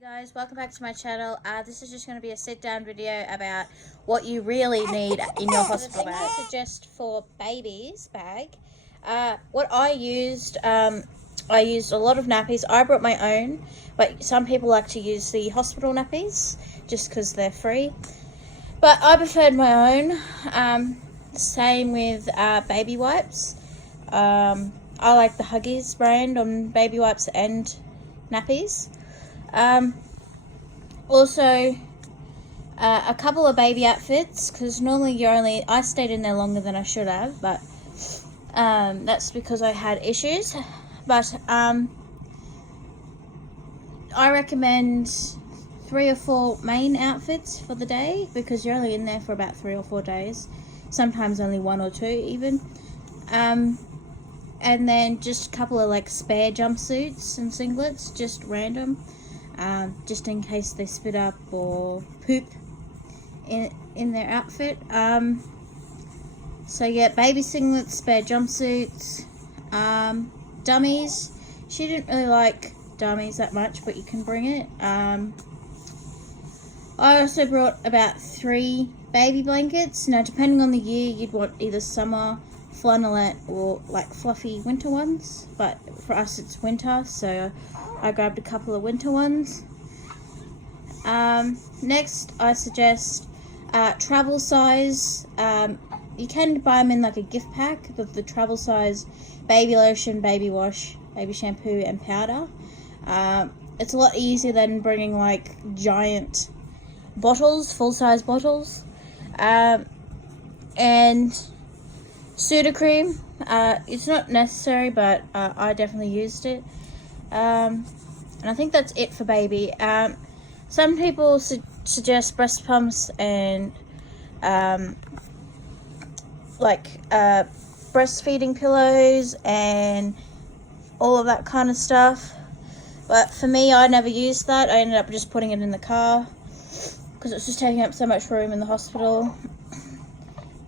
Hey guys, welcome back to my channel. This is just going to be a sit down video about what you really need in your hospital bag. I suggest for babies bag. What I used a lot of nappies. I brought my own, but some people like to use the hospital nappies just because they're free. But I preferred my own. Same with baby wipes. I like the Huggies brand on baby wipes and nappies. Also, a couple of baby outfits, because normally I stayed in there longer than I should have, but that's because I had issues. But I recommend 3 or 4 main outfits for the day, because you're only in there for about 3 or 4 days, sometimes only 1 or 2 even. And then just a couple of like spare jumpsuits and singlets, just random, just in case they spit up or poop in their outfit. So yeah, baby singlets, spare jumpsuits, dummies. She didn't really like dummies that much, but you can bring it. I also brought about 3 baby blankets. Now, depending on the year, you'd want either summer, flannelette, or like fluffy winter ones, but for us it's winter, so I grabbed a couple of winter ones. Next I suggest travel size. You can buy them in like a gift pack, but the travel size baby lotion, baby wash, baby shampoo and powder. It's a lot easier than bringing like giant bottles, full-size bottles. And Sudocreme, it's not necessary, but I definitely used it. And I think that's it for baby. Some people suggest breast pumps and breastfeeding pillows and all of that kind of stuff. But for me, I never used that. I ended up just putting it in the car because it's just taking up so much room in the hospital.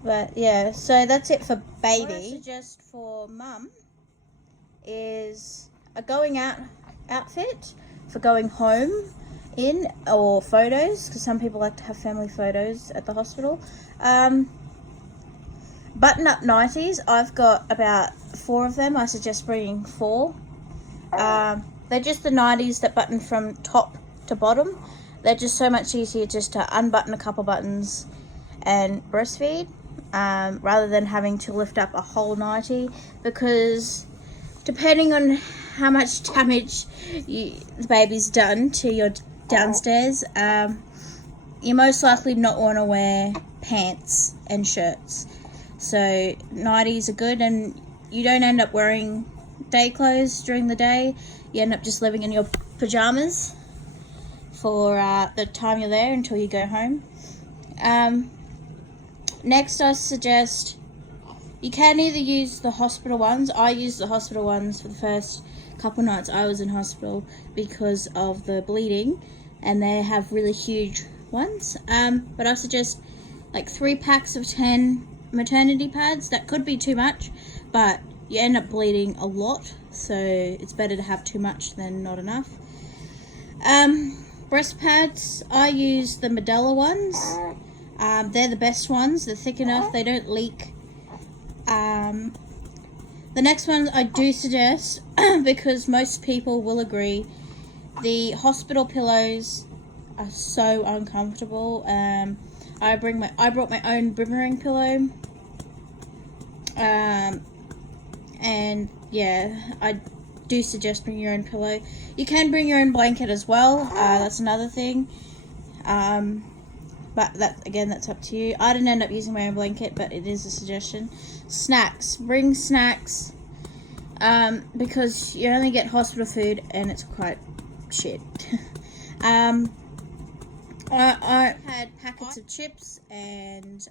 But yeah, so that's it for baby. What I suggest for mum is a going out outfit for going home in, or photos, because some people like to have family photos at the hospital. Button up nighties, I've got about 4 of them. I suggest bringing 4. They're just the nighties that button from top to bottom. They're just so much easier just to unbutton a couple buttons and breastfeed, rather than having to lift up a whole nightie, because depending on how much damage the baby's done to your downstairs, you most likely not want to wear pants and shirts. So nighties are good, and you don't end up wearing day clothes during the day. You end up just living in your pajamas for the time you're there until you go home. Next, I suggest you can either use the hospital ones. I used the hospital ones for the first couple nights I was in hospital because of the bleeding, and they have really huge ones. But I suggest like 3 packs of 10 maternity pads. That could be too much, but you end up bleeding a lot, so it's better to have too much than not enough. Breast pads, I use the Medela ones. They're the best ones. They're thick enough, they don't leak. The next one I do suggest, because most people will agree, the hospital pillows are so uncomfortable. I brought my own boomerang pillow. And yeah, I do suggest bringing your own pillow. You can bring your own blanket as well. That's another thing. But that's up to you. I didn't end up using my own blanket, but it is a suggestion. Snacks. Bring snacks, because you only get hospital food and it's quite shit. I had packets of chips and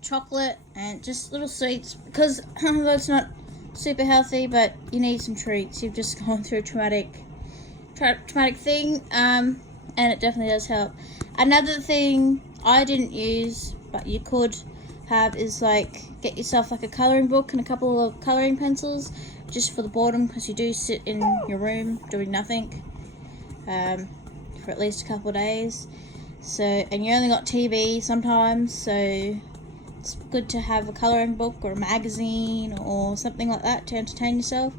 chocolate and just little sweets, because that's not super healthy, but you need some treats. You've just gone through a traumatic thing, and it definitely does help. Another thing I didn't use, but you could have, is like get yourself like a colouring book and a couple of colouring pencils, just for the boredom, because you do sit in your room doing nothing. for at least a couple of days. So, and you only got TV sometimes, so it's good to have a colouring book or a magazine or something like that to entertain yourself.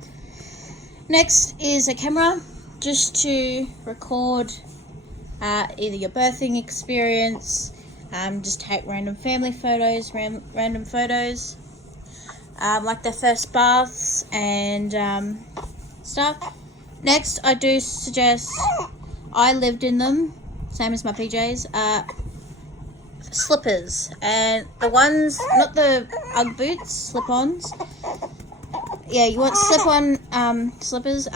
Next is a camera, just to record either your birthing experience, just take random family photos, random photos, like their first baths and stuff. Next, I do suggest, I lived in them, same as my PJs, slippers, and the ones, not the Ugg boots, slip-ons. Yeah, you want slip-on slippers.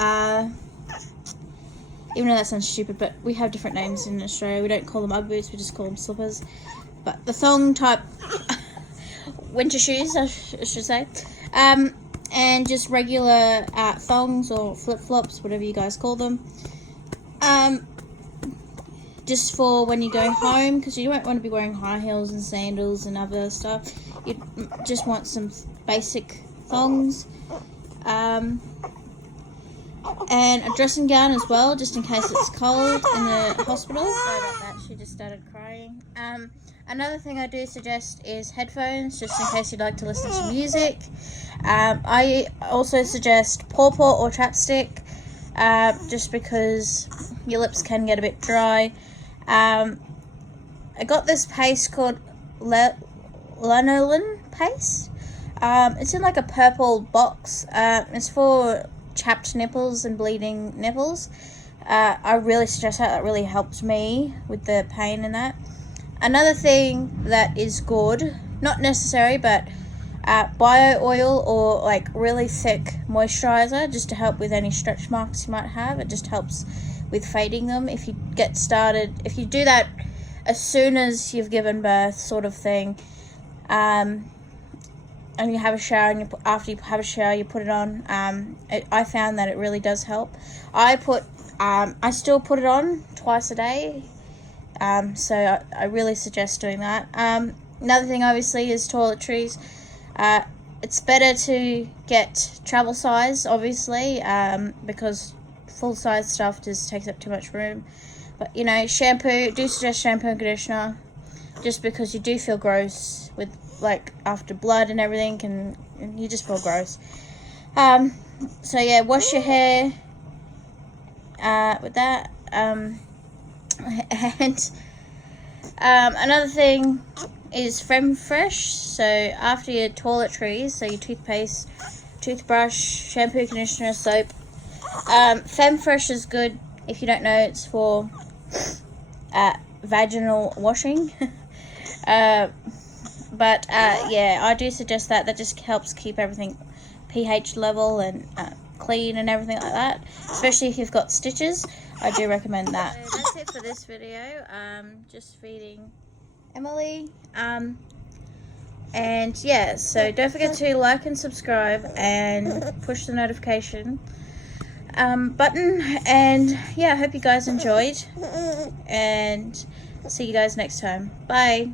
Even though that sounds stupid, but we have different names in Australia. We don't call them Ugg boots, we just call them slippers. But the thong type winter shoes, I should say. And just regular thongs or flip-flops, whatever you guys call them. Just for when you go home, because you don't want to be wearing high heels and sandals and other stuff. You just want some basic thongs. And a dressing gown as well, just in case it's cold in the hospital. Sorry about that, she just started crying. Another thing I do suggest is headphones, just in case you'd like to listen to music. I also suggest pawpaw or chapstick, just because your lips can get a bit dry. I got this paste called lanolin paste. It's in like a purple box. It's for chapped nipples and bleeding nipples. I really suggest that. That really helps me with the pain and that. Another thing that is good, not necessary, but bio oil or like really thick moisturizer, just to help with any stretch marks you might have. It just helps with fading them if you get started. If you do that as soon as you've given birth, sort of thing, and you have a shower, and after you have a shower, you put it on. I found that it really does help. I still put it on twice a day, so I really suggest doing that. Another thing, obviously, is toiletries. It's better to get travel size, obviously, because full size stuff just takes up too much room. But shampoo, do suggest shampoo and conditioner, just because you do feel gross with, like, after blood and everything, and you just feel gross. So yeah, wash your hair with that. And another thing is Femme Fresh. So after your toiletries, so your toothpaste, toothbrush, shampoo, conditioner, soap, Femme Fresh is good. If you don't know, it's for vaginal washing. But yeah, I do suggest that. That just helps keep everything pH level and clean and everything like that. Especially if you've got stitches, I do recommend that. So that's it for this video. Just feeding Emily. And yeah, so don't forget to like and subscribe and push the notification button. And yeah, I hope you guys enjoyed. And see you guys next time. Bye.